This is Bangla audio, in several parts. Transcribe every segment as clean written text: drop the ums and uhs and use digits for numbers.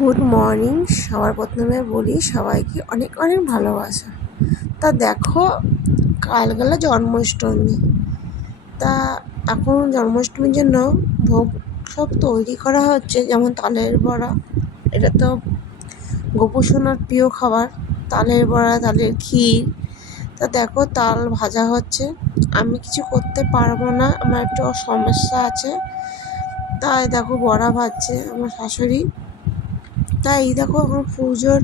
Good morning. সবার প্রথমে বলি সবাইকে অনেক অনেক ভালোবাসা। তা দেখো, কাল গেল জন্মাষ্টমী। তা এখন জন্মাষ্টমীর জন্য ভোগ সব তৈরি করা হচ্ছে, যেমন তালের বড়া। এটা তো গোপুসোনার প্রিয় খাবার, তালের বড়া, তালের ক্ষীর। তা দেখো, তাল ভাজা হচ্ছে। আমি কিছু করতে পারবো না, আমার একটু সমস্যা আছে, তাই দেখো বড়া ভাজছে আমার শাশুড়ি। তাই এই দেখো, এখন পুজোর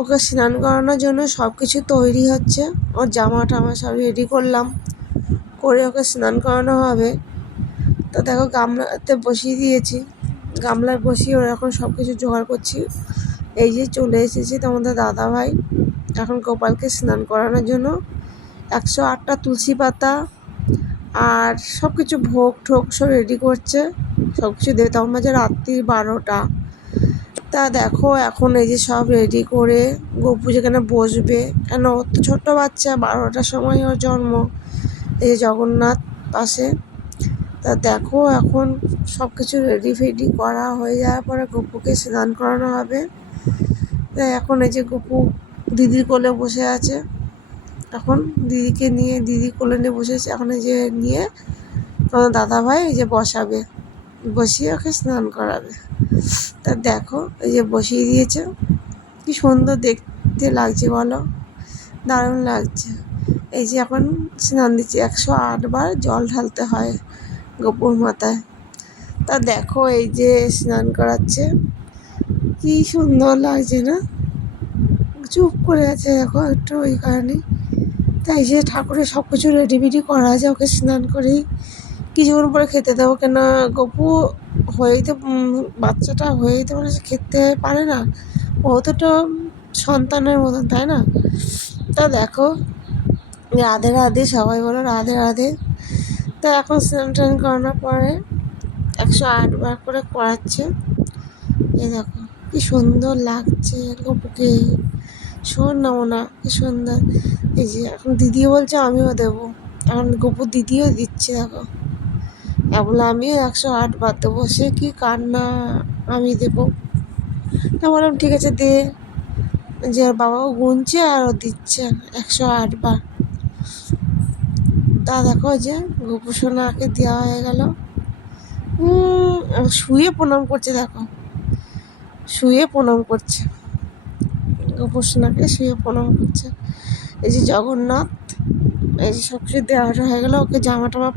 ওকে স্নান করানোর জন্য সব কিছু তৈরি হচ্ছে। ওর জামা টামা সব রেডি করলাম, করে ওকে স্নান করানো হবে। তো দেখো, গামলাতে বসিয়ে দিয়েছি, গামলায় বসিয়ে ওর এখন সব কিছু জোগাড় করছি। এই যে চলে এসেছি তোমাদের দাদাভাই এখন গোপালকে স্নান করানোর জন্য। 108টা তুলসী পাতা আর সব কিছু ভোগ ঠোক সব রেডি করছে, সব কিছু দেবে। তখন বাজে রাত্রি 12টা। তা দেখো, এখন এই যে সব রেডি করে গপু যেখানে বসবে, কেন ওর তো ছোট্ট বাচ্চা, 12টার সময় ওর জন্ম, এই যে জগন্নাথ পাশে। তা দেখো, এখন সব কিছু রেডি ফেডি করা হয়ে যাওয়ার পরে গপুকে স্নান করানো হবে। তাই এখন এই যে গপু দিদির কোলে বসে আছে, এখন দিদিকে নিয়ে দিদি কোলে নিয়ে বসেছে। এখন এই যে নিয়ে তোমার দাদাভাই এই যে বসাবে, বসিয়ে ওকে স্নান করাবে। তা দেখো, এই যে বসিয়ে দিয়েছে, কি সুন্দর দেখতে লাগছে বলো, দারুণ লাগছে। এই যে এখন স্নান দিচ্ছে, 108 বার জল ঢালতে হয় গপুর মাথায়। তা দেখো, এই যে স্নান করাচ্ছে, কি সুন্দর লাগছে না? চুপ করে আছে দেখো একটু, ওই কারণে। তাই যে ঠাকুরের সব কিছু রেডি বেডি করা আছে, ওকে স্নান করেই কিছুক্ষণ পরে খেতে দেবো। কেন গপু হয়েই তো বাচ্চাটা হয়েই তো মানে খেতে পারে না, ও তো সন্তানের মতন, তাই না? তা দেখো, রাধে রাধে, সবাই বলো রাধে রাধে। তা এখন স্নান টান করানোর পরে 108 বার করে করাচ্ছে। এই দেখো কি সুন্দর লাগছে গপুকে, শোন না মোনা, কি সুন্দর। এই যে এখন দিদিও বলছে আমিও দেবো, এখন গপু দিদিও দিচ্ছে। দেখো, বলে আমিও 108 বার দেবো, সে কি কান্না, আমি দেবো। তা বললাম ঠিক আছে দে। যে ওর বাবাও গুনছে আর ও দিচ্ছে 108 বার। তা দেখো, যে গপু সোনাকে দেওয়া হয়ে গেল। শুয়ে প্রণাম করছে, দেখো শুয়ে প্রণাম করছে, গপু সোনাকে শুয়ে প্রণাম করছে। এই যে জগন্নাথ, এই যে সব কিছু দেওয়া হয়ে গেল, ওকে জামা টামা